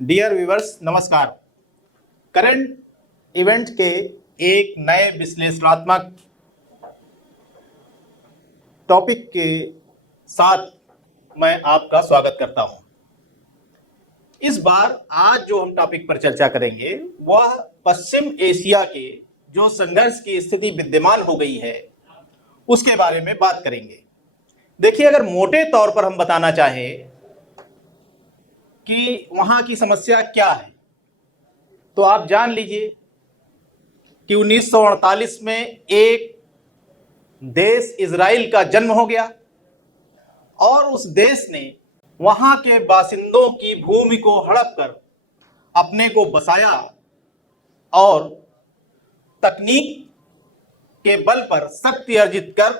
Dear viewers, नमस्कार। Current event के एक नए विश्लेषणात्मक टॉपिक के साथ मैं आपका स्वागत करता हूं। इस बार आज जो हम टॉपिक पर चर्चा करेंगे वह पश्चिम एशिया के जो संघर्ष की स्थिति विद्यमान हो गई है उसके बारे में बात करेंगे। देखिए, अगर मोटे तौर पर हम बताना चाहें कि वहां की समस्या क्या है तो आप जान लीजिए कि 1948 में एक देश इजराइल का जन्म हो गया और उस देश ने वहां के बासिंदों की भूमि को हड़प कर अपने को बसाया और तकनीक के बल पर शक्ति अर्जित कर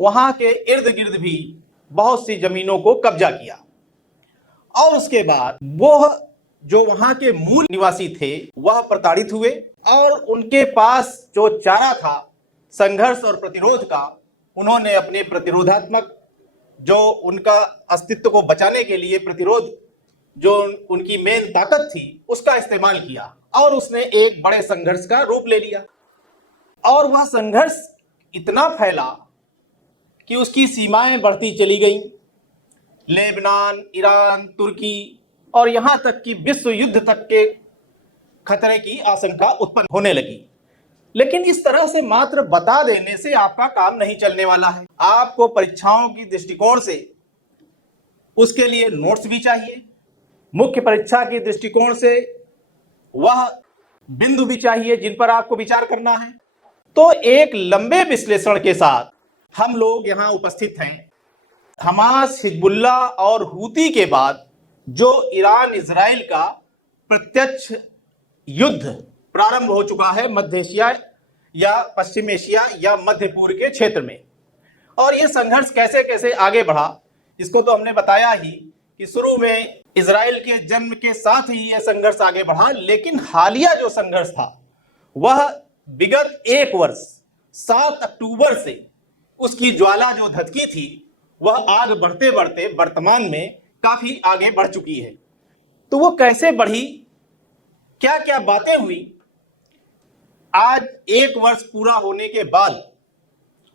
वहां के इर्द गिर्द भी बहुत सी जमीनों को कब्जा किया। और उसके बाद वह जो वहां के मूल निवासी थे वह प्रताड़ित हुए और उनके पास जो चारा था संघर्ष और प्रतिरोध का, उन्होंने अपने प्रतिरोधात्मक जो उनका अस्तित्व को बचाने के लिए प्रतिरोध जो उनकी मेन ताकत थी उसका इस्तेमाल किया और उसने एक बड़े संघर्ष का रूप ले लिया। और वह संघर्ष इतना फैला कि उसकी सीमाएं बढ़ती चली गईं। लेबनान, ईरान, तुर्की और यहां तक कि विश्व युद्ध तक के खतरे की आशंका उत्पन्न होने लगी। लेकिन इस तरह से मात्र बता देने से आपका काम नहीं चलने वाला है। आपको परीक्षाओं की दृष्टिकोण से उसके लिए नोट्स भी चाहिए, मुख्य परीक्षा की दृष्टिकोण से वह बिंदु भी चाहिए जिन पर आपको विचार करना है। तो एक लंबे विश्लेषण के साथ हम लोग यहां उपस्थित हैं। हमास, हिजबुल्ला और हूती के बाद जो ईरान इजराइल का प्रत्यक्ष युद्ध प्रारंभ हो चुका है मध्य एशिया या पश्चिम एशिया या मध्य पूर्व के क्षेत्र में। और ये संघर्ष कैसे कैसे आगे बढ़ा इसको तो हमने बताया ही कि शुरू में इजराइल के जन्म के साथ ही यह संघर्ष आगे बढ़ा। लेकिन हालिया जो संघर्ष था वह विगत एक वर्ष 7 अक्टूबर से उसकी ज्वाला जो धधकी थी वह आग बढ़ते बढ़ते वर्तमान में काफी आगे बढ़ चुकी है। तो वो कैसे बढ़ी, क्या क्या बातें हुई, आज एक वर्ष पूरा होने के बाद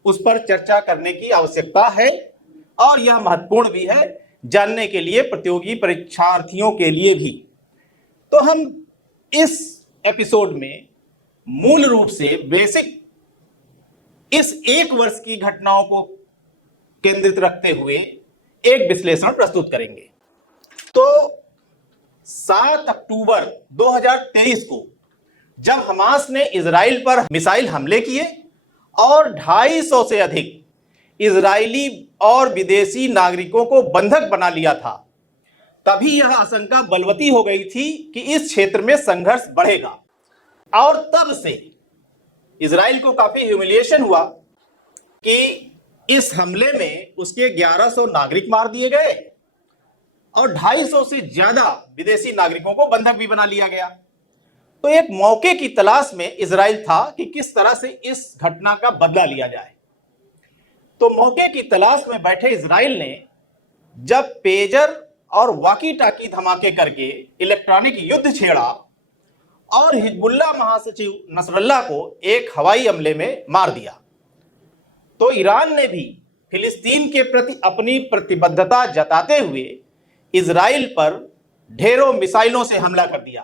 उस पर चर्चा करने की आवश्यकता है। और यह महत्वपूर्ण भी है जानने के लिए, प्रतियोगी परीक्षार्थियों के लिए भी। तो हम इस एपिसोड में मूल रूप से बेसिक इस एक वर्ष की घटनाओं को केंद्रित रखते हुए एक विश्लेषण प्रस्तुत करेंगे। तो 7 अक्टूबर 2023 को जब हमास ने इजराइल पर मिसाइल हमले किए और 250 से अधिक इजरायली और विदेशी नागरिकों को बंधक बना लिया था, तभी यह आशंका बलवती हो गई थी कि इस क्षेत्र में संघर्ष बढ़ेगा। और तब से इजराइल को काफी ह्यूमिलिएशन हुआ कि इस हमले में उसके 1100 नागरिक मार दिए गए और 250 से ज्यादा विदेशी नागरिकों को बंधक भी बना लिया गया। तो एक मौके की तलाश में इजराइल था कि किस तरह से इस घटना का बदला लिया जाए। तो मौके की तलाश में बैठे इजराइल ने जब पेजर और वाकी टाकी धमाके करके इलेक्ट्रॉनिक युद्ध छेड़ा और हिजबुल्ला महासचिव नसरल्ला को एक हवाई हमले में मार दिया, तो ईरान ने भी फिलिस्तीन के प्रति अपनी प्रतिबद्धता जताते हुए इजराइल पर ढेरों मिसाइलों से हमला कर दिया।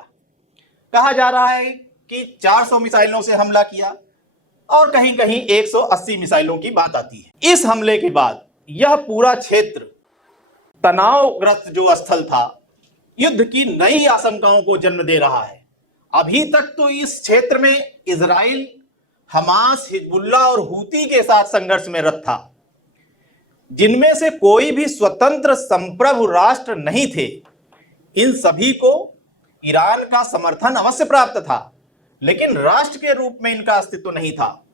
कहा जा रहा है कि 400 मिसाइलों से हमला किया और कहीं कहीं 180 मिसाइलों की बात आती है। इस हमले के बाद यह पूरा क्षेत्र तनावग्रस्त जो स्थल था युद्ध की नई आशंकाओं को जन्म दे रहा है। अभी तक तो इस क्षेत्र में इजराइल हमास, हिजबुल्ला और हूती के साथ संघर्ष में रत था, जिनमें से कोई भी स्वतंत्र संप्रभु राष्ट्र नहीं थे। इन सभी को ईरान का समर्थन अवश्य प्राप्त था, लेकिन राष्ट्र के रूप में इनका अस्तित्व नहीं था।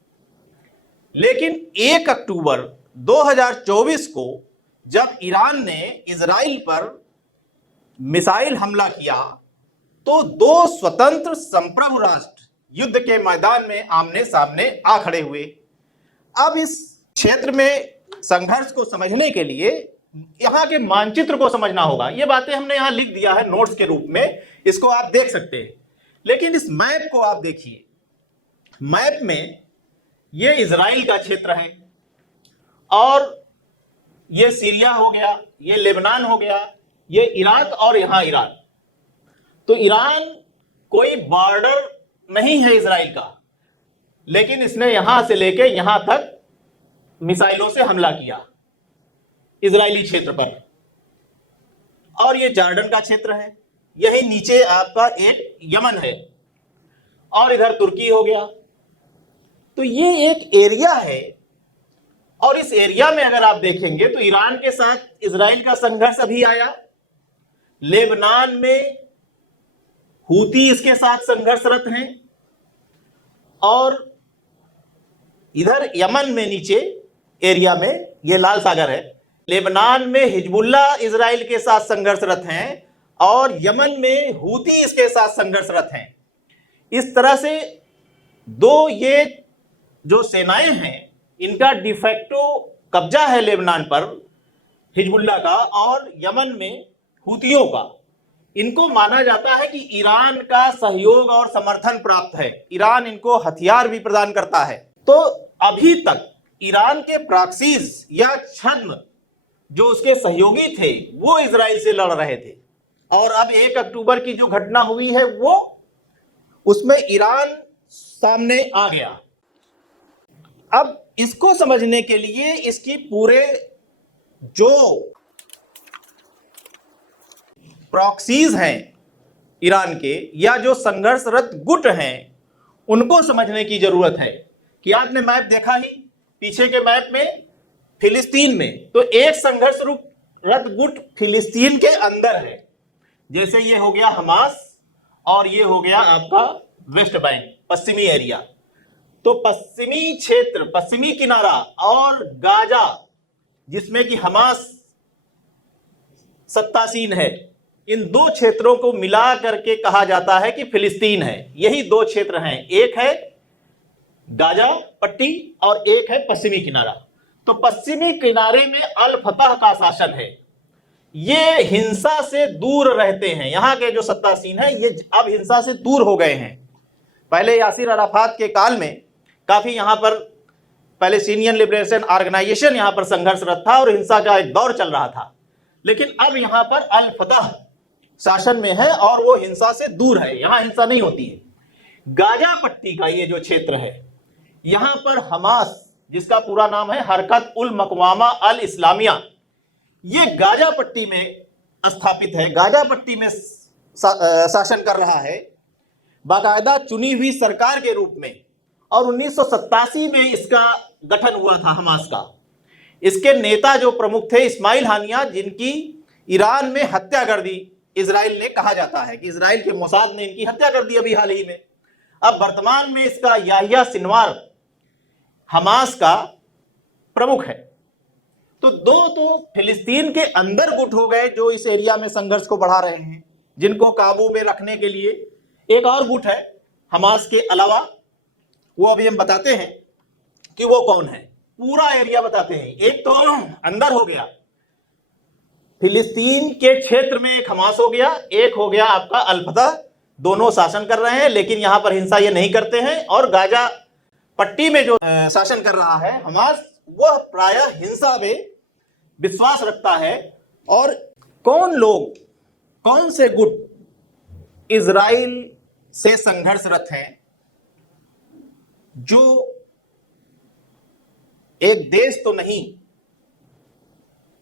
लेकिन 1 अक्टूबर 2024 को जब ईरान ने इजराइल पर मिसाइल हमला किया तो दो स्वतंत्र संप्रभु राष्ट्र युद्ध के मैदान में आमने सामने आ खड़े हुए। अब इस क्षेत्र में संघर्ष को समझने के लिए यहां के मानचित्र को समझना होगा। ये बातें हमने यहां लिख दिया है नोट्स के रूप में, इसको आप देख सकते हैं। लेकिन इस मैप को आप देखिए, मैप में ये इजराइल का क्षेत्र है और ये सीरिया हो गया, ये लेबनान हो गया, ये इराक और यहां ईरान। तो ईरान कोई बॉर्डर नहीं है इजराइल का, लेकिन इसने यहां से लेके यहां तक मिसाइलों से हमला किया इजरायली क्षेत्र पर। और ये जॉर्डन का क्षेत्र है, यही नीचे आपका एक यमन है और इधर तुर्की हो गया। तो ये एक एरिया है और इस एरिया में अगर आप देखेंगे तो ईरान के साथ इजराइल का संघर्ष अभी आया, लेबनान में हूती इसके साथ संघर्षरत हैं और इधर यमन में नीचे एरिया में ये लाल सागर है, लेबनान में हिजबुल्ला इजराइल के साथ संघर्षरत हैं और यमन में हूती इसके साथ संघर्षरत हैं। इस तरह से दो ये जो सेनाएं हैं इनका डिफेक्टो कब्जा है लेबनान पर हिजबुल्ला का और यमन में हूतियों का। इनको माना जाता है कि ईरान का सहयोग और समर्थन प्राप्त है, ईरान इनको हथियार भी प्रदान करता है। तो अभी तक ईरान के प्रॉक्सीज या छद्म जो उसके सहयोगी थे वो इजराइल से लड़ रहे थे और अब 1 अक्टूबर की जो घटना हुई है वो उसमें ईरान सामने आ गया। अब इसको समझने के लिए इसकी पूरे जो प्रॉक्सीज हैं ईरान के या जो संघर्षरत गुट हैं उनको समझने की जरूरत है। कि आपने मैप देखा ही पीछे के मैप में फिलिस्तीन में, तो एक संघर्षरत गुट फिलिस्तीन के अंदर है, जैसे ये हो गया हमास और ये हो गया आपका वेस्ट बैंक पश्चिमी एरिया। तो पश्चिमी क्षेत्र, पश्चिमी किनारा और गाजा जिसमें कि हमास सत्तासीन है, इन दो क्षेत्रों को मिला करके कहा जाता है कि फिलिस्तीन है। यही दो क्षेत्र हैं, एक है गाजा पट्टी और एक है पश्चिमी किनारा। तो पश्चिमी किनारे में अल फतह का शासन है, ये हिंसा से दूर रहते हैं। यहां के जो सत्तासीन है ये अब हिंसा से दूर हो गए हैं। पहले यासिर अराफात के काल में काफी यहां पर पैलेस्टीनियन लिबरेशन ऑर्गेनाइजेशन यहां पर संघर्षरत था और हिंसा का एक दौर चल रहा था, लेकिन अब यहां पर अल फतह शासन में है और वो हिंसा से दूर है, यहां हिंसा नहीं होती है। गाजा पट्टी का ये जो क्षेत्र है यहां पर हमास, जिसका पूरा नाम है हरकत उल मकवामा अल इस्लामिया, ये गाजा पट्टी में स्थापित है, गाजा पट्टी में शासन कर रहा है बाकायदा चुनी हुई सरकार के रूप में। और 1987 में इसका गठन हुआ था हमास का। इसके नेता जो प्रमुख थे इस्माइल हानिया, जिनकी ईरान में हत्या कर दी इजराइल ने, कहा जाता है कि इजराइल के मोसाद ने इनकी हत्या कर दी अभी हाल ही में। अब वर्तमान में इसका याहिया सिनवार हमास का प्रमुख है। तो दो तो फिलिस्तीन के अंदर गुट हो गए जो इस एरिया में संघर्ष को बढ़ा रहे हैं, जिनको काबू में रखने के लिए एक और गुट है हमास के अलावा, वो अभी हम बताते हैं कि वो कौन है, पूरा एरिया बताते हैं। एक तो अंदर हो गया फिलिस्तीन के क्षेत्र में एक हमास हो गया, एक हो गया आपका अल फतह, दोनों शासन कर रहे हैं लेकिन यहां पर हिंसा ये नहीं करते हैं। और गाजा पट्टी में जो शासन कर रहा है हमास, वह प्रायः हिंसा में विश्वास रखता है। और कौन लोग, कौन से गुट इजराइल से संघर्षरत हैं, जो एक देश तो नहीं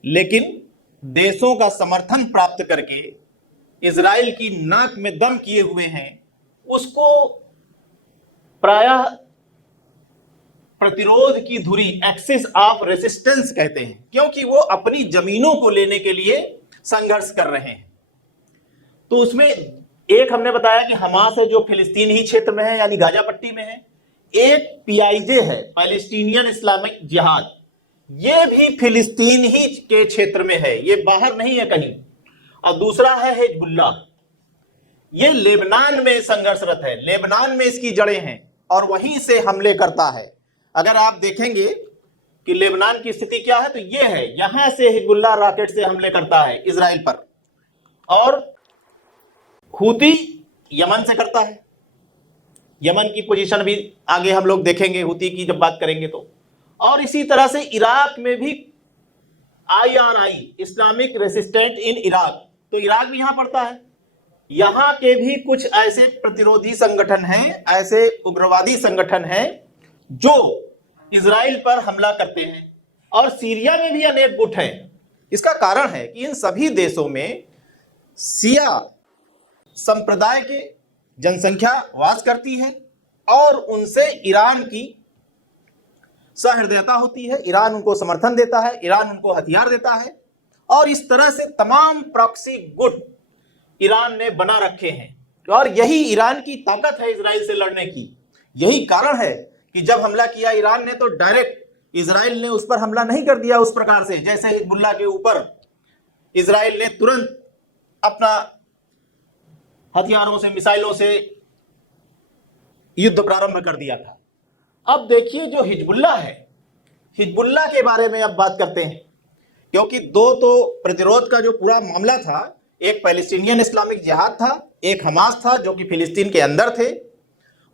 लेकिन देशों का समर्थन प्राप्त करके इजराइल की नाक में दम किए हुए हैं, उसको प्रायः प्रतिरोध की धुरी, एक्सिस ऑफ रेसिस्टेंस कहते हैं, क्योंकि वो अपनी जमीनों को लेने के लिए संघर्ष कर रहे हैं। तो उसमें एक हमने बताया कि हमास है जो फिलिस्तीन ही क्षेत्र में है यानी गाजा पट्टी में है, एक पीआईजे है पैलेस्टीनियन इस्लामिक जिहाद, ये भी फिलिस्तीन ही के क्षेत्र में है, ये बाहर नहीं है कहीं। और दूसरा है हिजबुल्लाह, ये लेबनान में संघर्षरत है, लेबनान में इसकी जड़ें हैं और वहीं से हमले करता है। अगर आप देखेंगे कि लेबनान की स्थिति क्या है, तो ये है, यहां से हिजबुल्लाह रॉकेट से हमले करता है इजराइल पर, और हूती यमन से करता है। यमन की पोजीशन भी आगे हम लोग देखेंगे हूती की जब बात करेंगे तो। और इसी तरह से इराक में भी IRI, Islamic resistant in Iraq, तो इराक भी यहां पड़ता है। यहां के भी कुछ ऐसे प्रतिरोधी संगठन हैं, ऐसे उग्रवादी संगठन हैं जो इजराइल पर हमला करते हैं। और सीरिया में भी अनेक गुट हैं। इसका कारण है कि इन सभी देशों में शिया संप्रदाय के जनसंख्या वास करती है और उनसे ईरान की सहृदयता होती है। ईरान उनको समर्थन देता है, ईरान उनको हथियार देता है, और इस तरह से तमाम प्रॉक्सी गुट ईरान ने बना रखे हैं। और यही ईरान की ताकत है इजराइल से लड़ने की। यही कारण है कि जब हमला किया ईरान ने तो डायरेक्ट इजराइल ने उस पर हमला नहीं कर दिया उस प्रकार से जैसे हिजबुल्लाह के ऊपर इजराइल ने तुरंत अपना हथियारों से, मिसाइलों से युद्ध प्रारंभ कर दिया था। अब देखिए जो हिजबुल्लाह है, हिजबुल्लाह के बारे में अब बात करते हैं, क्योंकि दो तो प्रतिरोध का जो पूरा मामला था, एक पैलेस्टीनियन इस्लामिक जिहाद था, एक हमास था जो कि फिलिस्तीन के अंदर थे,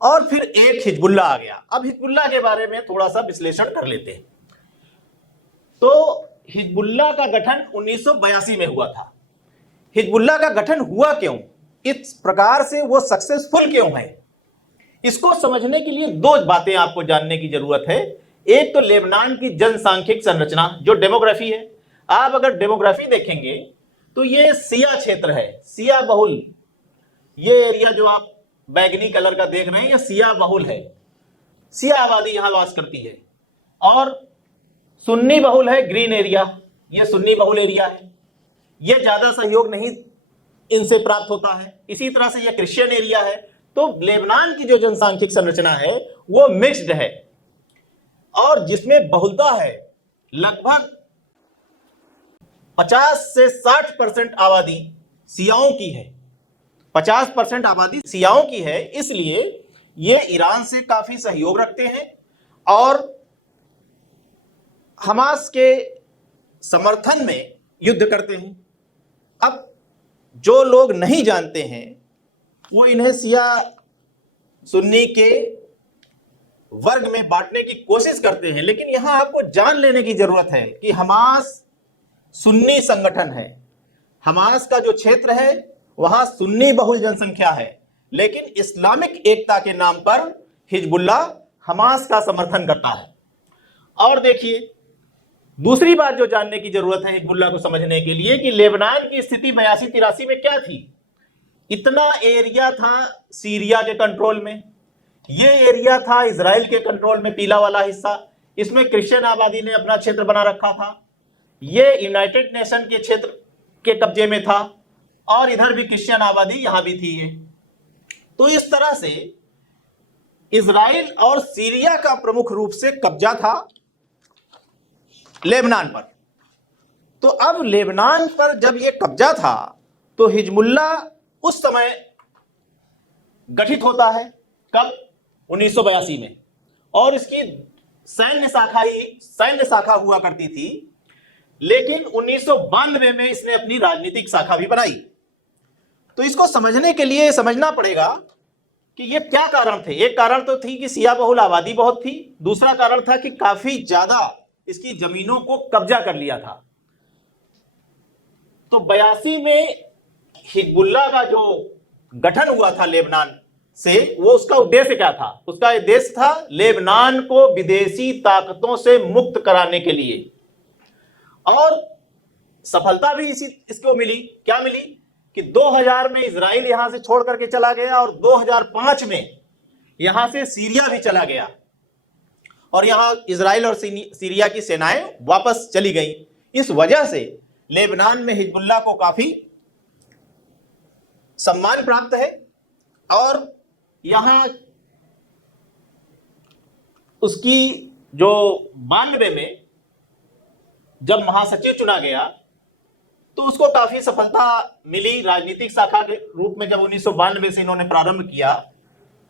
और फिर एक हिजबुल्लाह आ गया। अब हिजबुल्लाह के बारे में थोड़ा सा विश्लेषण कर लेते हैं। तो हिजबुल्लाह का गठन 1982 में हुआ था। हिजबुल्लाह का गठन हुआ क्यों, इस प्रकार से वो सक्सेसफुल क्यों है, इसको समझने के लिए दो बातें आपको जानने की जरूरत है। एक तो लेबनान की जनसांख्यिक संरचना, जो डेमोग्राफी है। आप अगर डेमोग्राफी देखेंगे तो ये सिया क्षेत्र है, सिया बहुल। ये एरिया जो आप बैगनी कलर का देख रहे हैं, ये सिया बहुल है, सिया आबादी यहां वास करती है। और सुन्नी बहुल है ग्रीन एरिया, ये सुन्नी बहुल एरिया है, ये ज्यादा सहयोग नहीं इनसे प्राप्त होता है। इसी तरह से ये क्रिश्चियन एरिया है। तो लेबनान की जो जनसांख्यिक संरचना है वो मिक्स्ड है, और जिसमें बहुलता है लगभग 50 से 60% आबादी सियाओं की है। 50% आबादी सियाओं की है, इसलिए ये ईरान से काफी सहयोग रखते हैं और हमास के समर्थन में युद्ध करते हैं। अब जो लोग नहीं जानते हैं वो इन्हें सिया सुन्नी के वर्ग में बांटने की कोशिश करते हैं, लेकिन यहां आपको जान लेने की जरूरत है कि हमास सुन्नी संगठन है। हमास का जो क्षेत्र है वहां सुन्नी बहुल जनसंख्या है, लेकिन इस्लामिक एकता के नाम पर हिजबुल्लाह हमास का समर्थन करता है। और देखिए दूसरी बात जो जानने की जरूरत है हिजबुल्लाह को समझने के लिए कि लेबनान की स्थिति 82-83 में क्या थी। इतना एरिया था सीरिया के कंट्रोल में, ये एरिया था इजराइल के कंट्रोल में, पीला वाला हिस्सा, इसमें क्रिश्चियन आबादी ने अपना क्षेत्र बना रखा था, ये यूनाइटेड नेशन के क्षेत्र के कब्जे में था, और इधर भी क्रिश्चियन आबादी यहां भी थी। ये तो इस तरह से इजराइल और सीरिया का प्रमुख रूप से कब्जा था लेबनान पर। तो अब लेबनान पर जब यह कब्जा था तो हिजबुल्लाह उस समय गठित होता है, कब, 1982 में, और इसकी सैन्य शाखा हुआ करती थी, लेकिन 1992 में इसने अपनी राजनीतिक शाखा भी बनाई। तो इसको समझने के लिए समझना पड़ेगा कि ये क्या कारण थे। एक कारण तो थी कि सिया बहुल आबादी बहुत थी, दूसरा कारण था कि काफी ज्यादा इसकी जमीनों को कब्जा कर लिया था। तो 82 में हिजबुल्लाह का जो गठन हुआ था लेबनान से, वो उसका उद्देश्य क्या था, उसका उद्देश्य था लेबनान को विदेशी ताकतों से मुक्त कराने के लिए, और सफलता भी इसको मिली। क्या मिली कि 2000 में इजराइल यहां से छोड़ करके चला गया, और 2005 में यहां से सीरिया भी चला गया, और यहां इजराइल और सीरिया की सेनाएं वापस चली गईं। इस वजह से लेबनान में हिजबुल्लाह को काफी सम्मान प्राप्त है, और यहां उसकी जो 92 में जब महासचिव चुना गया तो उसको काफी सफलता मिली राजनीतिक शाखा के रूप में। जब 1992 से इन्होंने प्रारंभ किया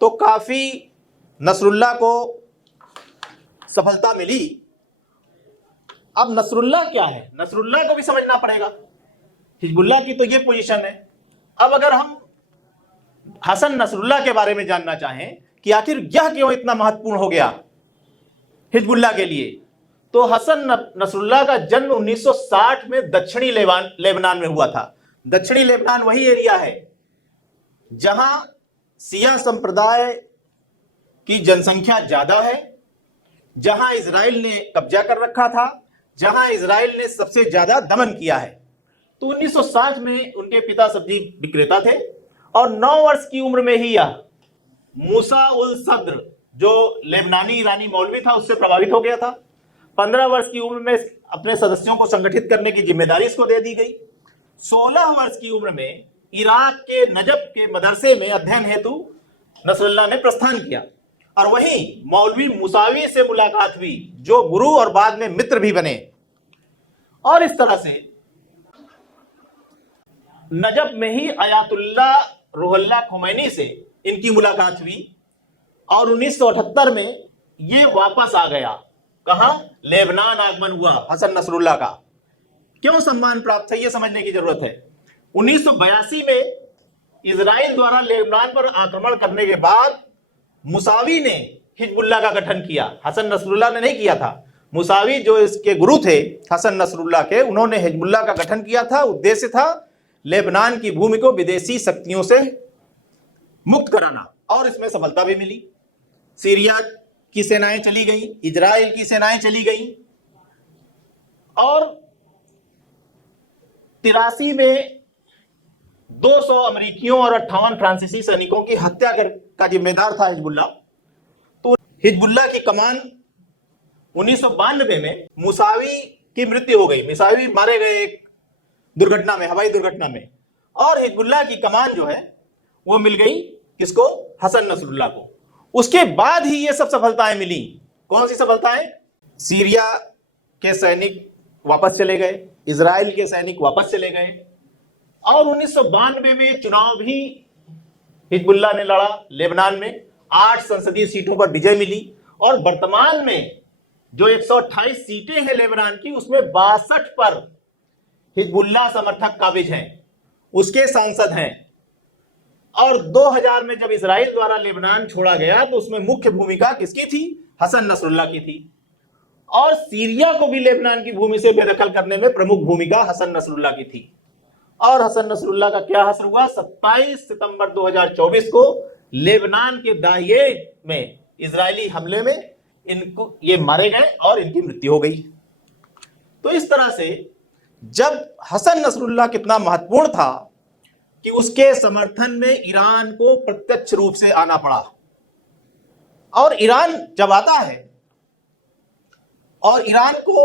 तो काफी नसरुल्लाह को सफलता मिली, अब नसरुल्लाह क्या है, नसरुल्लाह को भी समझना पड़ेगा। हिजबुल्लाह की तो ये पोजीशन है। अब अगर हम हसन नसरुल्लाह के बारे में जानना चाहें कि आखिर यह क्यों इतना महत्वपूर्ण हो गया हिजबुल्लाह के लिए, तो हसन नसरुल्लाह का जन्म 1960 में दक्षिणी लेबनान में हुआ था। दक्षिणी लेबनान वही एरिया है जहां शिया संप्रदाय की जनसंख्या ज्यादा है, जहां इजराइल ने कब्जा कर रखा था, जहां इजराइल ने सबसे ज्यादा दमन किया है। तो 1960 में उनके पिता सब्जी विक्रेता थे और 9 वर्ष की उम्र में ही यह मूसा उल सद्र जो लेबनानी ईरानी मौलवी था उससे प्रभावित हो गया था। 15 वर्ष की उम्र में अपने सदस्यों को संगठित करने की जिम्मेदारी इसको दे दी गई। 16 वर्ष की उम्र में इराक के नजफ के मदरसे में अध्ययन हेतु नसरुल्लाह ने प्रस्थान किया और वहीं मौलवी मुसावी से मुलाकात हुई जो गुरु और बाद में मित्र भी बने। और इस तरह से नजफ में ही अयातुल्लाह रूहुल्लाह खुमैनी से इनकी मुलाकात हुई और 1978 में ये वापस आ गया। कहां? लेबनान आगमन हुआ हसन नसरुल्लाह का। क्यों सम्मान प्राप्त है, यह समझने की जरूरत है। 1982 में इजराइल द्वारा लेबनान पर आक्रमण करने के बाद मुसावी ने हिजबुल्लाह का गठन किया, हसन नसरुल्लाह ने नहीं किया था। मुसावी जो इसके गुरु थे हसन नसरुल्लाह के, उन्होंने हिजबुल्लाह का गठन किया था। उद्देश्य था लेबनान की भूमि को विदेशी शक्तियों से मुक्त कराना और इसमें सफलता भी मिली। सीरिया की सेनाएं चली गई, इजराइल की सेनाएं चली गई और 83 में 200 अमेरिकियों और 58 फ्रांसीसी सैनिकों की हत्या का जिम्मेदार था हिजबुल्लाह। तो हिजबुल्लाह की कमान 1992 में मुसावी की मृत्यु हो गई। मुसावी मारे गए एक दुर्घटना में, हवाई दुर्घटना में, और हिजबुल्लाह की कमान जो है वो मिल गई किसको? हसन नसरुल्लाह को। उसके बाद ही ये सब सफलताएं मिली। कौन सी सफलताएं? सीरिया के सैनिक वापस चले गए, इजराइल के सैनिक वापस चले गए और 1992 में चुनाव भी हिजबुल्लाह ने लड़ा लेबनान में। 8 संसदीय सीटों पर विजय मिली और वर्तमान में जो 128 सीटें हैं लेबनान की, उसमें 62 पर हिजबुल्लाह समर्थक काबिज हैं, उसके सांसद हैं। और 2000 में जब इजराइल द्वारा लेबनान छोड़ा गया तो उसमें मुख्य भूमिका किसकी थी? हसन नसरुल्लाह की थी। और सीरिया को भी लेबनान की भूमि से बेदखल करने में प्रमुख भूमिका हसन नसरुल्लाह की थी। और हसन नसरुल्लाह का क्या असर हुआ? 27 सितंबर 2024 को लेबनान के दाहिए में इजरायली हमले में इनको ये मारे गए और इनकी मृत्यु हो गई। तो इस तरह से जब हसन नसरुल्लाह कितना महत्वपूर्ण था कि उसके समर्थन में ईरान को प्रत्यक्ष रूप से आना पड़ा। और ईरान जब आता है और ईरान को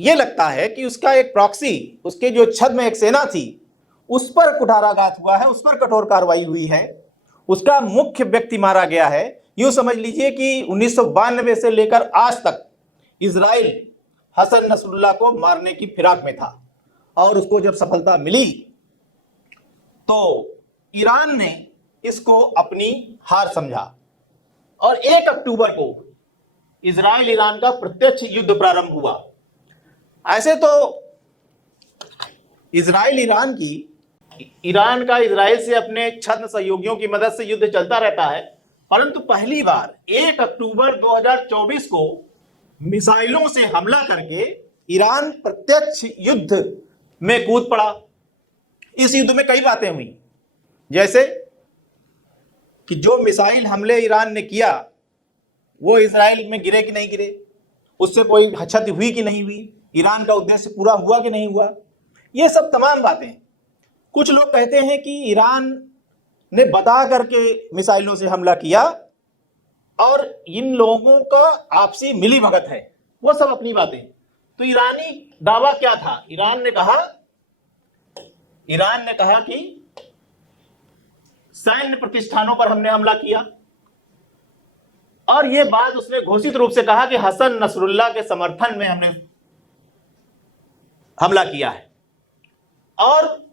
यह लगता है कि उसका एक प्रॉक्सी, उसके जो छद में एक सेना थी, उस पर कुठाराघात हुआ है, उस पर कठोर कार्रवाई हुई है, उसका मुख्य व्यक्ति मारा गया है। यूं समझ लीजिए कि 1992 से लेकर आज तक इजराइल हसन नसरुल्लाह को मारने की फिराक में था और उसको जब सफलता मिली तो ईरान ने इसको अपनी हार समझा और 1 अक्टूबर को इजराइल ईरान का प्रत्यक्ष युद्ध प्रारंभ हुआ। ऐसे तो ईरान का इजराइल से अपने छद्म सहयोगियों की मदद से युद्ध चलता रहता है, परंतु पहली बार 1 अक्टूबर 2024 को मिसाइलों से हमला करके ईरान प्रत्यक्ष युद्ध में कूद पड़ा। इस युद्ध में कई बातें हुई, जैसे कि जो मिसाइल हमले ईरान ने किया वो इजराइल में गिरे कि नहीं गिरे, उससे कोई क्षति हुई कि नहीं हुई, ईरान का उद्देश्य पूरा हुआ कि नहीं हुआ, ये सब तमाम बातें। कुछ लोग कहते हैं कि ईरान ने बता करके मिसाइलों से हमला किया और इन लोगों का आपसी मिली भगत है, वो सब अपनी बातें। तो ईरानी दावा क्या था? ईरान ने कहा कि सैन्य प्रतिष्ठानों पर हमने हमला किया और यह बात उसने घोषित रूप से कहा कि हसन नसरुल्लाह के समर्थन में हमने हमला किया है। और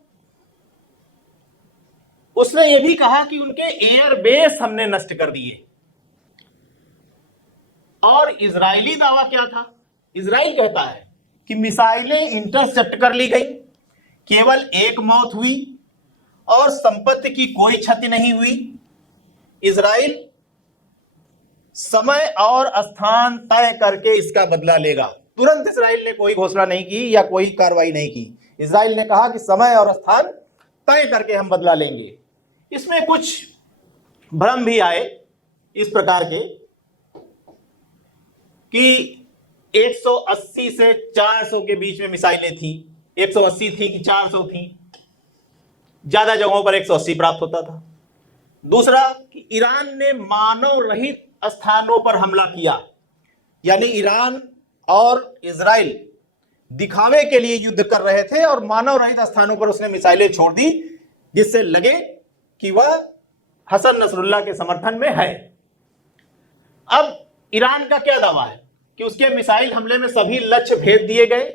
उसने यह भी कहा कि उनके एयरबेस हमने नष्ट कर दिए। और इजरायली दावा क्या था? इजराइल कहता है कि मिसाइलें इंटरसेप्ट कर ली गई, केवल एक मौत हुई और संपत्ति की कोई क्षति नहीं हुई। इजराइल समय और स्थान तय करके इसका बदला लेगा। तुरंत इजराइल ने कोई घोषणा नहीं की या कोई कार्रवाई नहीं की। इजराइल ने कहा कि समय और स्थान तय करके हम बदला लेंगे। इसमें कुछ भ्रम भी आए इस प्रकार के कि 180 से 400 के बीच में मिसाइलें थी। 180 थी कि 400 थी, ज्यादा जगहों पर 180 प्राप्त होता था। दूसरा कि ईरान ने मानव रहित स्थानों पर हमला किया, यानी ईरान और इजराइल दिखावे के लिए युद्ध कर रहे थे और मानव रहित स्थानों पर उसने मिसाइलें छोड़ दी, जिससे लगे कि वह हसन नसरुल्लाह के समर्थन में है। अब ईरान का क्या दावा है कि उसके मिसाइल हमले में सभी लक्ष्य भेद दिए गए,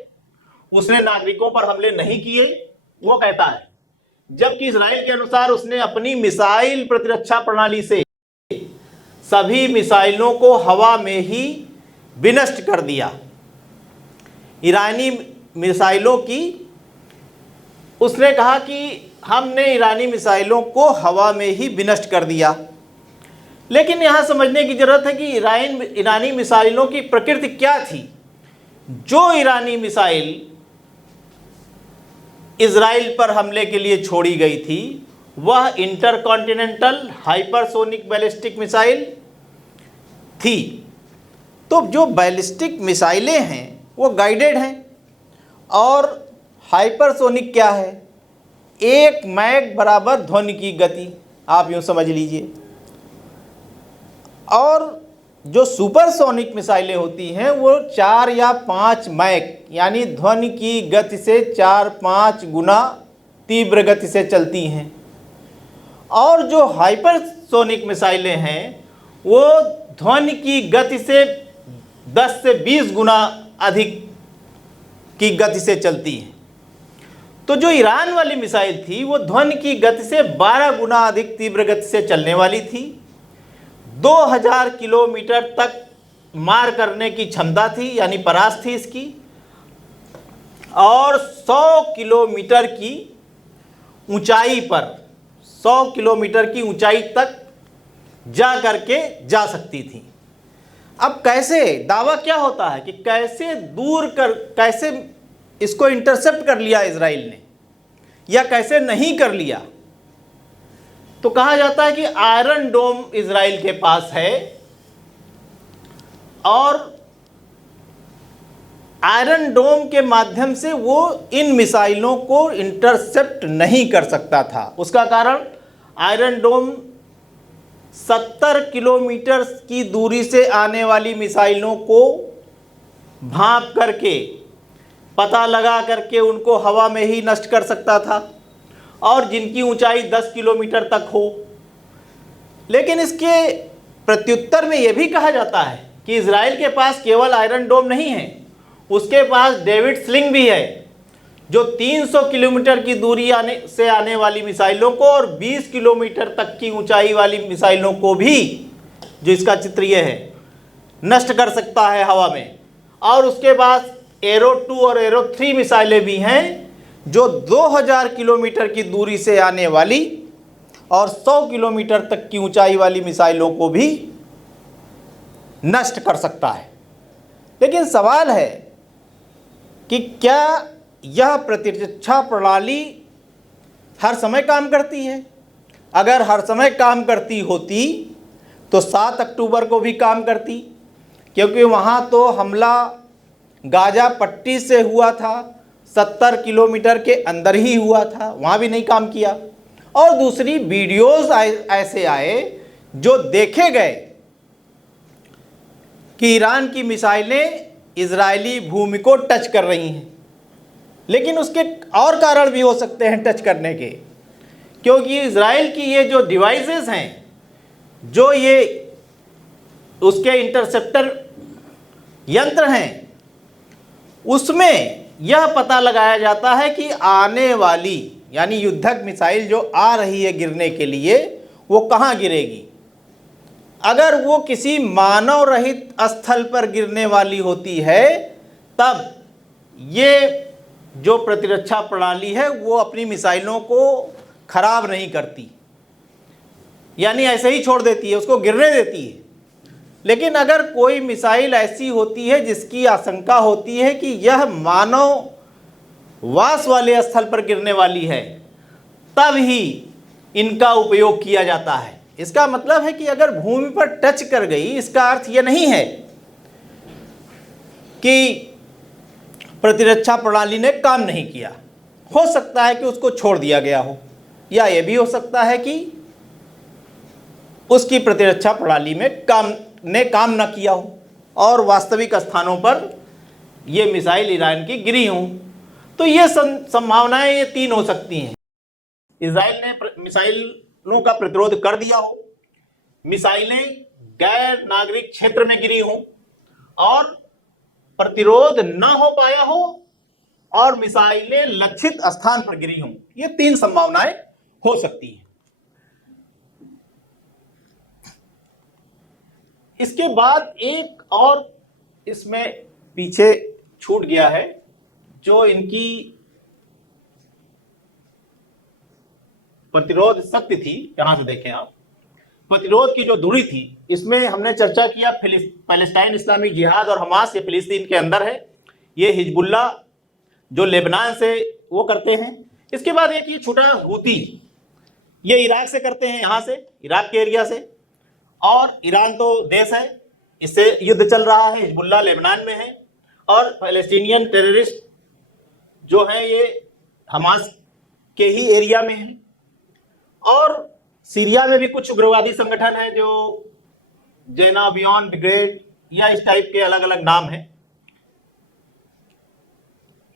उसने नागरिकों पर हमले नहीं किए, वो कहता है। जबकि इजराइल के अनुसार उसने अपनी मिसाइल प्रतिरक्षा प्रणाली से सभी मिसाइलों को हवा में ही विनष्ट कर दिया। ईरानी मिसाइलों की उसने कहा कि हमने ईरानी मिसाइलों को हवा में ही विनष्ट कर दिया। लेकिन यहां समझने की जरूरत है कि ईरानी मिसाइलों की प्रकृति क्या थी। जो ईरानी मिसाइल इजराइल पर हमले के लिए छोड़ी गई थी वह इंटरकॉन्टिनेंटल हाइपरसोनिक बैलिस्टिक मिसाइल थी। तो जो बैलिस्टिक मिसाइलें हैं वो गाइडेड हैं, और हाइपरसोनिक क्या है? 1 मैक बराबर ध्वनि की गति, आप यूं समझ लीजिए। और जो सुपरसोनिक मिसाइलें होती हैं वो 4 या 5 मैक यानी ध्वनि की गति से 4-5 गुना तीव्र गति से चलती हैं। और जो हाइपरसोनिक मिसाइलें हैं वो ध्वनि की गति से 10 से 20 गुना अधिक की गति से चलती हैं। तो जो ईरान वाली मिसाइल थी वो ध्वनि की गति से 12 गुना अधिक तीव्र गति से चलने वाली थी। 2000 किलोमीटर तक मार करने की क्षमता थी, यानी परास थी इसकी, और 100 किलोमीटर की ऊंचाई पर 100 किलोमीटर की ऊंचाई तक जा करके जा सकती थी। अब कैसे दावा क्या होता है कि कैसे इसको इंटरसेप्ट कर लिया इजराइल ने या कैसे नहीं कर लिया? तो कहा जाता है कि आयरन डोम इजराइल के पास है और आयरन डोम के माध्यम से वो इन मिसाइलों को इंटरसेप्ट नहीं कर सकता था। उसका कारण आयरन डोम 70 किलोमीटर की दूरी से आने वाली मिसाइलों को भांप करके पता लगा करके उनको हवा में ही नष्ट कर सकता था, और जिनकी ऊंचाई 10 किलोमीटर तक हो। लेकिन इसके प्रत्युत्तर में यह भी कहा जाता है कि इजराइल के पास केवल आयरन डोम नहीं है, उसके पास डेविड स्लिंग भी है, जो 300 किलोमीटर की दूरी से आने वाली मिसाइलों को और 20 किलोमीटर तक की ऊंचाई वाली मिसाइलों को भी, जो इसका चित्र यह है, नष्ट कर सकता है हवा में। और उसके पास एरो 2 और एरो 3 मिसाइलें भी हैं जो 2000 किलोमीटर की दूरी से आने वाली और 100 किलोमीटर तक की ऊंचाई वाली मिसाइलों को भी नष्ट कर सकता है। लेकिन सवाल है कि क्या यह प्रतिरक्षा प्रणाली हर समय काम करती है? अगर हर समय काम करती होती तो 7 अक्टूबर को भी काम करती, क्योंकि वहाँ तो हमला गाजा पट्टी से हुआ था, 70 किलोमीटर के अंदर ही हुआ था, वहाँ भी नहीं काम किया। और दूसरी वीडियोस ऐसे आए जो देखे गए कि ईरान की मिसाइलें इजरायली भूमि को टच कर रही हैं। लेकिन उसके और कारण भी हो सकते हैं टच करने के, क्योंकि इजराइल की ये जो डिवाइसेस हैं, जो ये उसके इंटरसेप्टर यंत्र हैं, उसमें यह पता लगाया जाता है कि आने वाली यानी युद्धक मिसाइल जो आ रही है गिरने के लिए वो कहाँ गिरेगी। अगर वो किसी मानव रहित स्थल पर गिरने वाली होती है तब ये जो प्रतिरक्षा प्रणाली है वो अपनी मिसाइलों को खराब नहीं करती, यानी ऐसे ही छोड़ देती है, उसको गिरने देती है। लेकिन अगर कोई मिसाइल ऐसी होती है जिसकी आशंका होती है कि यह मानव वास वाले स्थल पर गिरने वाली है, तब ही इनका उपयोग किया जाता है। इसका मतलब है कि अगर भूमि पर टच कर गई, इसका अर्थ यह नहीं है कि प्रतिरक्षा प्रणाली ने काम नहीं किया। हो सकता है कि उसको छोड़ दिया गया हो, या यह भी हो सकता है कि उसकी प्रतिरक्षा प्रणाली में काम न किया हो और वास्तविक स्थानों पर यह मिसाइल ईरान की गिरी हो। तो ये संभावनाएं ये तीन हो सकती हैं। इजराइल ने मिसाइलों का प्रतिरोध कर दिया हो, मिसाइलें गैर नागरिक क्षेत्र में गिरी हो और प्रतिरोध न हो पाया हो, और मिसाइलें लक्षित स्थान पर गिरी हों। ये तीन संभावनाएं हो सकती हैं। इसके बाद एक और इसमें पीछे छूट गया है, जो इनकी प्रतिरोध शक्ति थी। यहां से देखें आप, प्रतिरोध की जो दूरी थी, इसमें हमने चर्चा किया पैलेस्टाइन इस्लामिक जिहाद और हमास, ये फिलिस्तीन के अंदर है। ये हिजबुल्ला जो लेबनान से वो करते हैं। इसके बाद एक ये छूटा हूती, ये इराक से करते हैं, यहां से इराक के एरिया से। और ईरान तो देश है, इससे युद्ध चल रहा है, हिजबुल्ला लेबनान में है, और पैलेस्टीनियन टेररिस्ट जो है ये हमास के ही एरिया में है। और सीरिया में भी कुछ उग्रवादी संगठन है जो जेनाबियन ब्रिगेड या इस टाइप के अलग अलग नाम है।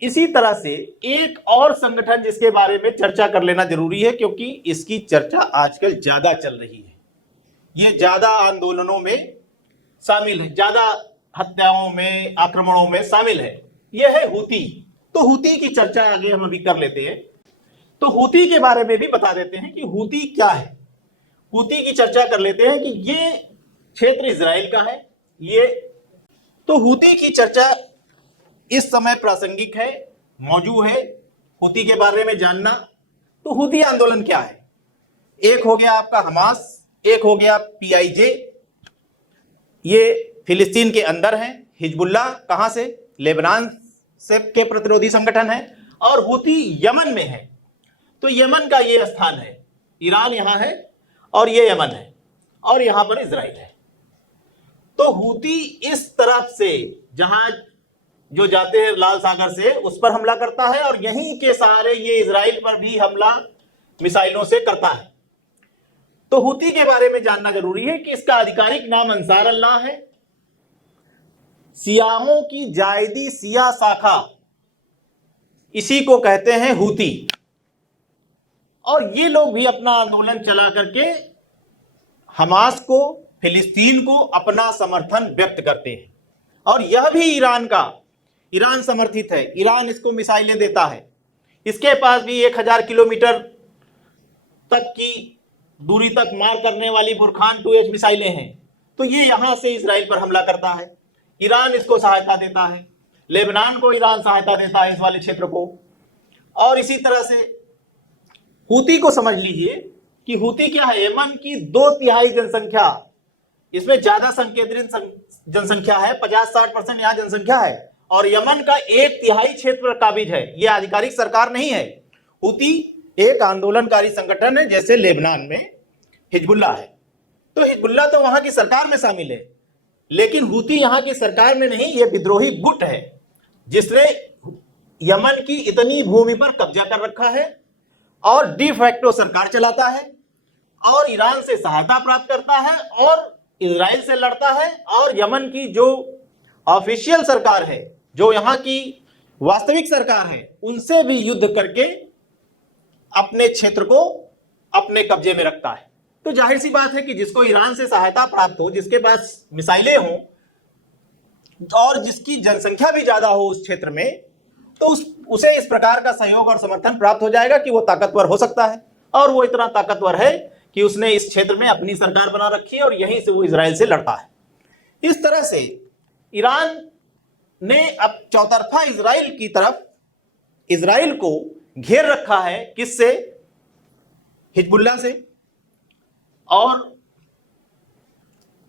इसी तरह से एक और संगठन जिसके बारे में चर्चा कर लेना जरूरी है, क्योंकि इसकी चर्चा आजकल ज्यादा चल रही है, ये ज्यादा आंदोलनों में शामिल है, ज्यादा हत्याओं में, आक्रमणों में शामिल है, यह है हूती। तो हूती की चर्चा आगे हम अभी कर लेते हैं। तो हूती के बारे में भी बता देते हैं कि हूती क्या है। हूती की चर्चा कर लेते हैं कि ये क्षेत्र इजराइल का है। ये तो हूती की चर्चा इस समय प्रासंगिक है, मौजूद है। हूती के बारे में जानना, तो हूती आंदोलन क्या है? एक हो गया आपका हमास, एक हो गया PIJ, ये फिलिस्तीन के अंदर है। हिजबुल्ला कहां से? लेबनान से के प्रतिरोधी संगठन है। और हूती यमन में है। तो यमन का ये स्थान है, ईरान यहां है और ये यमन है, और यहां पर इजराइल है। तो हूती इस तरफ से जहाज जो जाते हैं लाल सागर से, उस पर हमला करता है, और यहीं के सहारे ये इजराइल पर भी हमला मिसाइलों से करता है। तो हूती के बारे में जानना जरूरी है कि इसका आधिकारिक नाम अंसार अल्लाह है। सियाहों की जायदी सिया शाखा, इसी को कहते हैं हूती। और ये लोग भी अपना आंदोलन चला करके हमास को, फिलिस्तीन को अपना समर्थन व्यक्त करते हैं। और यह भी ईरान समर्थित है, ईरान इसको मिसाइलें देता है। इसके पास भी 1000 किलोमीटर तक की दूरी तक मार करने वाली बुरखान 2H मिसाइलें हैं। तो ये यहां से इजराइल पर हमला करता है, ईरान इसको सहायता देता है, लेबनान को ईरान सहायता देता है इस वाले क्षेत्र को। और इसी तरह से हूती को समझ लीजिए कि हूती क्या है? यमन की 2/3 जनसंख्या, इसमें ज्यादा संकेंद्रित जनसंख्या है, 50-60% यहां जनसंख्या है, और यमन का 1/3 क्षेत्र पर काबिज है। यह आधिकारिक सरकार नहीं है। हूती एक आंदोलनकारी संगठन है, जैसे लेबनान में हिजबुल्ला है। तो हिजबुल्ला तो वहां की सरकार में शामिल है, लेकिन हूती यहां की सरकार में नहीं, यह विद्रोही गुट है जिसने यमन की इतनी भूमि पर कब्जा कर रखा है और डी फैक्टो सरकार चलाता है, और ईरान से सहायता प्राप्त करता है, और इजराइल से लड़ता है, और यमन की जो ऑफिशियल सरकार है, जो यहां की वास्तविक सरकार है, उनसे भी युद्ध करके अपने क्षेत्र को अपने कब्जे में रखता है। तो जाहिर सी बात है कि जिसको ईरान से सहायता प्राप्त हो, जिसके पास मिसाइलें हों और जिसकी जनसंख्या भी ज्यादा हो उस क्षेत्र में, तो उसे इस प्रकार का सहयोग और समर्थन प्राप्त हो जाएगा कि वो ताकतवर हो सकता है। और वो इतना ताकतवर है कि उसने इस क्षेत्र में अपनी सरकार बना रखी है, और यहीं से वो इजराइल से लड़ता है। इस तरह से ईरान ने अब चौतरफा इजराइल की तरफ, इजराइल को घेर रखा है। किससे? हिजबुल्लाह से। और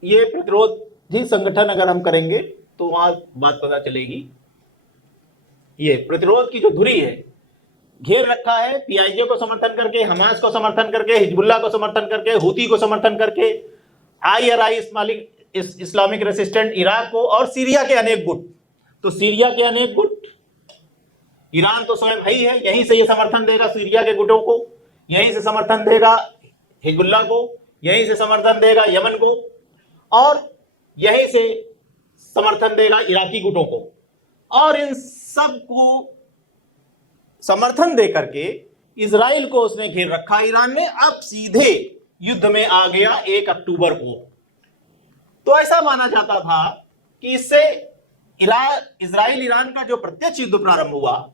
ये प्रतिरोधी संगठन अगर हम करेंगे तो वहां बात पता चलेगी। ये प्रतिरोध की जो धुरी है, घेर रखा है पीआईजे को समर्थन करके, हमास को समर्थन करके, हिजबुल्लाह को समर्थन करके, हूती को समर्थन करके, आईआरआई इस्लामिक रेसिस्टेंट इराक को, और सीरिया के अनेक गुट। तो सीरिया के अनेक गुट, ईरान तो स्वयं है ही है, यहीं से ये समर्थन देगा सीरिया के गुटों को, यहीं से समर्थन देगा हिजबुल्लाह को, यहीं से समर्थन देगा यमन को, और यहीं से समर्थन देगा इराकी गुटों को। और इन सब को समर्थन देकर के इजराइल को उसने घेर रखा ईरान ने। अब सीधे युद्ध में आ गया 1 अक्टूबर को। तो ऐसा माना जाता था कि इससे इजराइल ईरान का जो प्रत्यक्ष युद्ध प्रारंभ हुआ,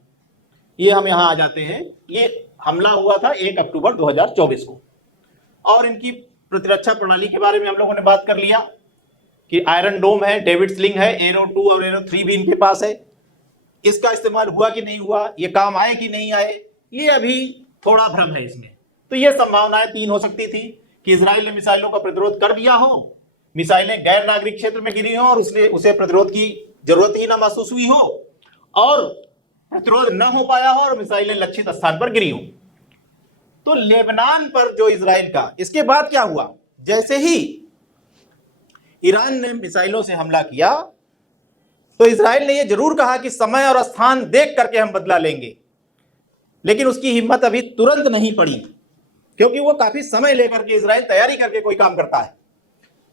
ये हम यहां आ जाते हैं, ये हमला हुआ था 1 अक्टूबर 2024 को। और इनकी प्रतिरक्षा प्रणाली के बारे में हम लोगों ने बात कर लिया कि आयरन डोम है, डेविड स्लिंग है, एरो 2 और एरो 3 भी इनके पास है। इसका इस्तेमाल हुआ कि नहीं हुआ, ये काम आए कि नहीं आए, ये अभी थोड़ा भ्रम है इसमें। तो ये संभावनाएं 3 हो सकती थी कि इजराइल ने मिसाइलों का प्रतिरोध कर दिया हो, मिसाइलें गैर नागरिक क्षेत्र में गिरी हो और उसे प्रतिरोध की जरूरत ही ना महसूस हुई हो, और प्रतिरोध न हो पाया हो और मिसाइलें लक्षित स्थान पर गिरी हो। तो लेबनान पर जो इजराइल का, इसके बाद क्या हुआ, जैसे ही ईरान ने मिसाइलों से हमला किया तो इजराइल ने यह जरूर कहा कि समय और स्थान देख करके हम बदला लेंगे, लेकिन उसकी हिम्मत अभी तुरंत नहीं पड़ी, क्योंकि वो काफी समय लेकर के इजराइल तैयारी करके कोई काम करता है।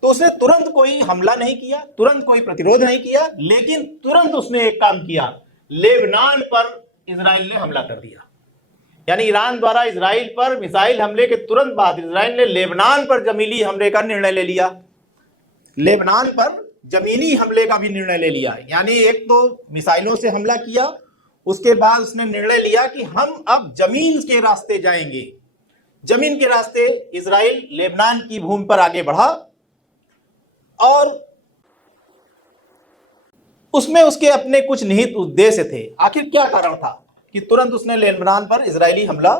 तो उसने तुरंत कोई हमला नहीं किया, तुरंत कोई प्रतिरोध नहीं किया, लेकिन तुरंत उसने एक काम किया, लेबनान पर इजराइल ने हमला कर दिया। यानी ईरान द्वारा इजराइल पर मिसाइल हमले के तुरंत बाद इजराइल ने लेबनान पर जमीनी हमले का निर्णय ले लिया। लेबनान पर जमीनी हमले का भी निर्णय ले लिया। यानी एक तो मिसाइलों से हमला किया, उसके बाद उसने निर्णय लिया कि हम अब जमीन के रास्ते जाएंगे। जमीन के रास्ते इजराइल लेबनान की भूमि पर आगे बढ़ा, और उसमें उसके अपने कुछ निहित उद्देश्य थे। आखिर क्या कारण था कि तुरंत उसने लेबनान पर इजरायली हमला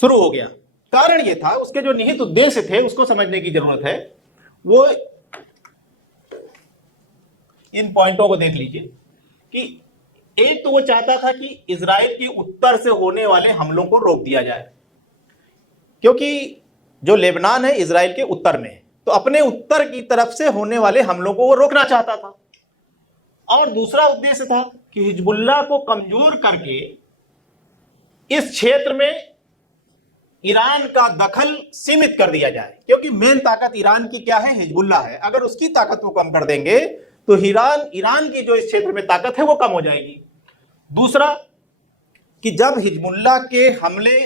शुरू हो गया? कारण यह था, उसके जो निहित उद्देश्य थे उसको समझने की जरूरत है। वो इन पॉइंटों को देख लीजिए कि एक तो वो चाहता था कि इजराइल के उत्तर से होने वाले हमलों को रोक दिया जाए, क्योंकि जो लेबनान है इजराइल के उत्तर में है, तो अपने उत्तर की तरफ से होने वाले हमलों को वो रोकना चाहता था। और दूसरा उद्देश्य था कि हिजबुल्लाह को कमजोर करके इस क्षेत्र में ईरान का दखल सीमित कर दिया जाए, क्योंकि मेन ताकत ईरान की क्या है? हिजबुल्लाह है। अगर उसकी ताकत को कम कर देंगे तो ईरान की जो इस क्षेत्र में ताकत है वो कम हो जाएगी। दूसरा कि जब हिजबुल्लाह के हमले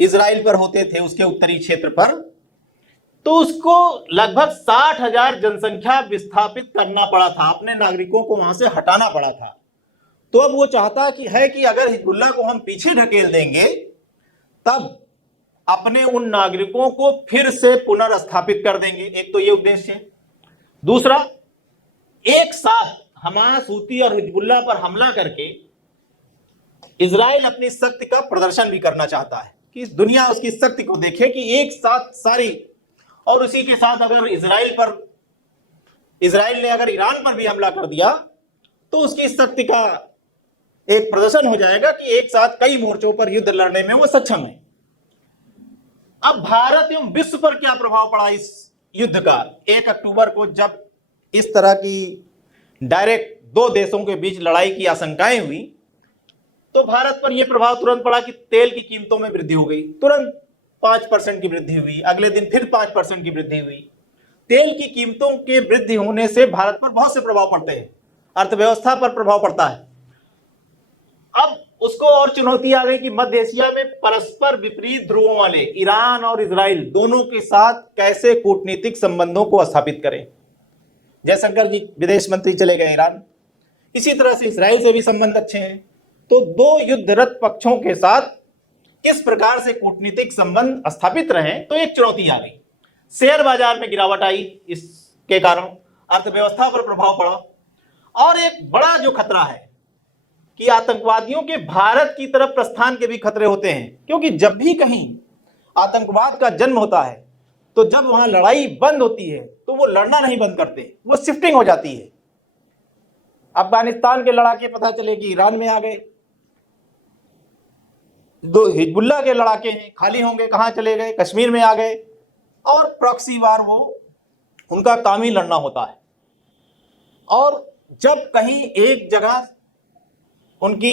इजराइल पर होते थे उसके उत्तरी क्षेत्र पर, तो उसको लगभग 60,000 जनसंख्या विस्थापित करना पड़ा था, अपने नागरिकों को वहां से हटाना पड़ा था। तो अब वो चाहता कि अगर हिजबुल्लाह को हम पीछे ढकेल देंगे तब अपने उन नागरिकों को फिर से पुनर्स्थापित कर देंगे। एक तो ये उद्देश्य है। दूसरा, एक साथ हमास, हूती और हिजबुल्लाह पर हमला करके इजराइल अपनी शक्ति का प्रदर्शन भी करना चाहता है कि दुनिया उसकी शक्ति को देखे कि एक साथ सारी। और उसी के साथ अगर इजराइल ने अगर ईरान पर भी हमला कर दिया तो उसकी शक्ति का एक प्रदर्शन हो जाएगा कि एक साथ कई मोर्चों पर युद्ध लड़ने में वो सक्षम है। अब भारत एवं विश्व पर क्या प्रभाव पड़ा इस युद्ध का? 1 अक्टूबर को जब इस तरह की डायरेक्ट दो देशों के बीच लड़ाई की आशंकाएं हुई तो भारत पर यह प्रभाव तुरंत पड़ा कि तेल की कीमतों में वृद्धि हो गई। तुरंत 5% की वृद्धि हुई, अगले दिन फिर 5% की वृद्धि हुई। तेल की कीमतों के वृद्धि होने से भारत पर बहुत से प्रभाव पड़ते हैं, अर्थव्यवस्था पर प्रभाव पड़ता है। अब उसको और चुनौती आ गई कि मध्य एशिया में परस्पर विपरीत ध्रुवों वाले ईरान और इजराइल दोनों के साथ कैसे कूटनीतिक संबंधों को स्थापित करें। जयशंकर जी विदेश मंत्री चले गए ईरान, इसी तरह से इजराइल से भी संबंध अच्छे हैं। तो दो युद्धरत पक्षों के साथ किस प्रकार से कूटनीतिक संबंध स्थापित रहें, तो एक चुनौती आ गई। शेयर बाजार में गिरावट आई, इसके कारण अर्थव्यवस्था पर प्रभाव पड़ा। और एक बड़ा जो खतरा है कि आतंकवादियों के भारत की तरफ प्रस्थान के भी खतरे होते हैं, क्योंकि जब भी कहीं आतंकवाद का जन्म होता है तो जब वहां लड़ाई बंद होती है तो वो लड़ना नहीं बंद करते, वो शिफ्टिंग हो जाती है। अफगानिस्तान के लड़ाके पता चले कि ईरान में आ गए, दो हिजबुल्लाह के लड़ाके हैं, खाली होंगे कहां चले गए, कश्मीर में आ गए। और प्रॉक्सी वार, वो उनका काम ही लड़ना होता है। और जब कहीं एक जगह उनकी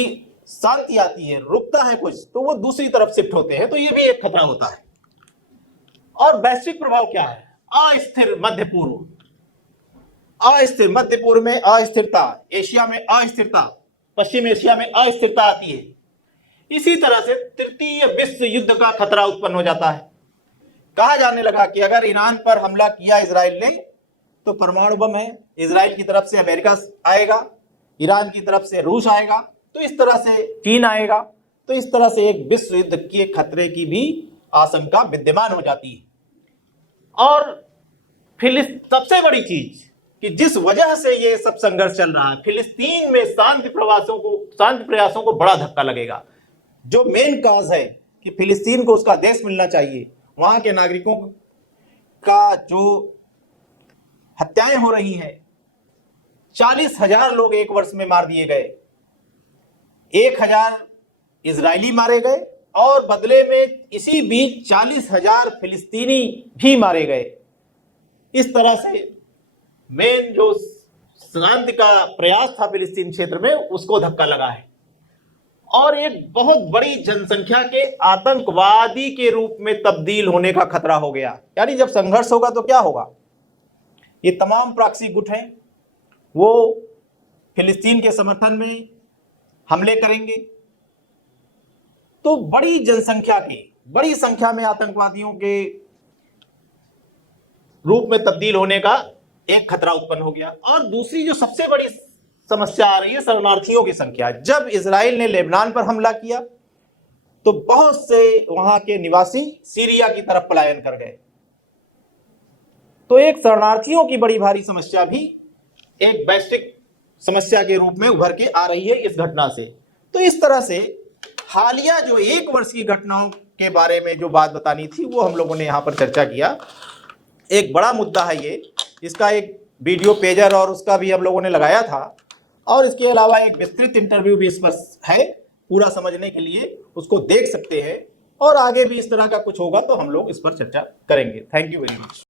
शांति आती है, रुकता है कुछ, तो वो दूसरी तरफ शिफ्ट होते हैं, तो ये भी एक खतरा होता है। और वैश्विक प्रभाव क्या है? अस्थिर मध्य पूर्व, अस्थिर मध्य पूर्व में अस्थिरता, एशिया में अस्थिरता, पश्चिम एशिया में अस्थिरता आती है। इसी तरह से तृतीय विश्व युद्ध का खतरा उत्पन्न हो जाता है। कहा जाने लगा कि अगर ईरान पर हमला किया इजराइल ने तो परमाणु बम है, इजराइल की तरफ से अमेरिका आएगा, ईरान की तरफ से रूस आएगा, तो इस तरह से चीन आएगा, तो इस तरह से एक विश्व युद्ध के खतरे की भी आशंका विद्यमान हो जाती है। और फिर सबसे बड़ी चीज कि जिस वजह से ये सब संघर्ष चल रहा है, फिलिस्तीन में शांति प्रयासों को बड़ा धक्का लगेगा। जो मेन काज है कि फिलिस्तीन को उसका देश मिलना चाहिए, वहां के नागरिकों का जो हत्याएं हो रही हैं, 40,000 लोग एक वर्ष में मार दिए गए, 1,000 इजरायली मारे गए, और बदले में इसी बीच 40,000 फिलिस्तीनी भी मारे गए। इस तरह से मेन जो शांति का प्रयास था फिलिस्तीन क्षेत्र में, उसको धक्का लगा है। और एक बहुत बड़ी जनसंख्या के आतंकवादी के रूप में तब्दील होने का खतरा हो गया। यानी जब संघर्ष होगा तो क्या होगा? ये तमाम प्रॉक्सी गुट हैं, वो फिलिस्तीन के समर्थन में हमले करेंगे, तो बड़ी संख्या में आतंकवादियों के रूप में तब्दील होने का एक खतरा उत्पन्न हो गया। और दूसरी जो सबसे बड़ी समस्या आ रही है, शरणार्थियों की संख्या। जब इजराइल ने लेबनान पर हमला किया तो बहुत से वहां के निवासी सीरिया की तरफ पलायन कर गए, तो एक शरणार्थियों की बड़ी भारी समस्या भी एक वैश्विक समस्या के रूप में उभर के आ रही है इस घटना से। तो इस तरह से हालिया जो 1 वर्ष की घटनाओं के बारे में जो बात बतानी थी वो हम लोगों ने यहाँ पर चर्चा किया। एक बड़ा मुद्दा है ये, इसका एक वीडियो पेजर और उसका भी हम लोगों ने लगाया था, और इसके अलावा एक विस्तृत इंटरव्यू भी इस पर है, पूरा समझने के लिए उसको देख सकते हैं। और आगे भी इस तरह का कुछ होगा तो हम लोग इस पर चर्चा करेंगे। Thank you very much.